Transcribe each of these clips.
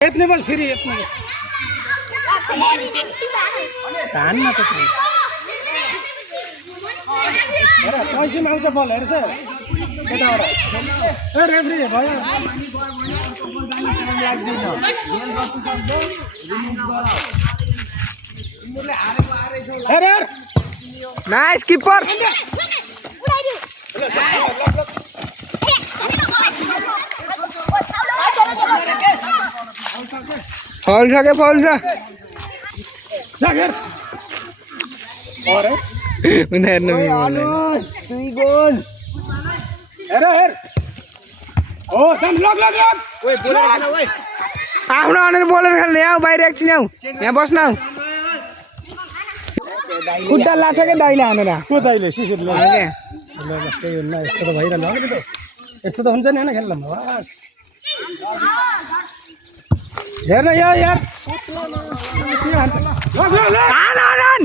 इतने बस फ्री इतने धान ना तो अरे पैसे में आउँछ बल हेर्छ केटाहरु ए रेफ्री भयो लाग्दैन नाइस कीपर फॉल छ के फॉल छ जागर अरे उनीहरु नमिल्ने दुई गोल हेर ओ सम लग ओइ बोलर खेल ओइ आफ्नो अनुसार बोलर खेल्ने आऊ बाहिर एकछिन आऊ यहाँ बस्न आऊ खुट्टा लाछ के दाइले हानेर को दाइले शिशिरले के ल त्यही हो ल यस्तो त भइरहन्छ नि त यस्तो त हुन्छ नि हैन खेल्न बस हेर्न यार के हान्छ ल हान हान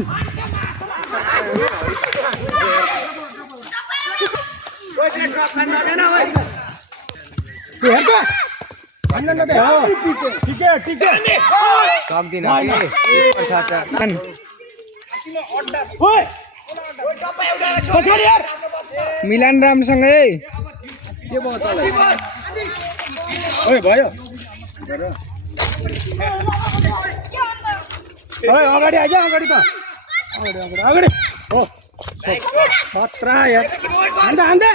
हेर त भन्न न त हो ठीक है सक्दिन ओइ पछाडी यार मिलान रामसँग है के भयो तल ओइ भयो ओइ अगाडि आइज अगाडि त अगाडि हो खतरा यार हान्दा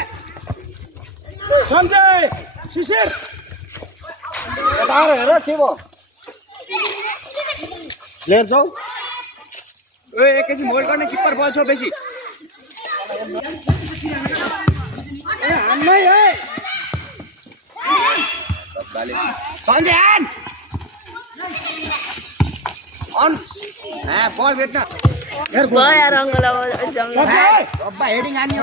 सञ्जय शिशिर यता हेर के भयो लिएर जाऊ ओए एकैछिन होल्ड गर्ने किपर बल छ बेसी ए हान्नै है सञ्जय हान अन बल भेट्न हेर भयो रङ्गला अब्बा अब्बा हेडिङ हान्ने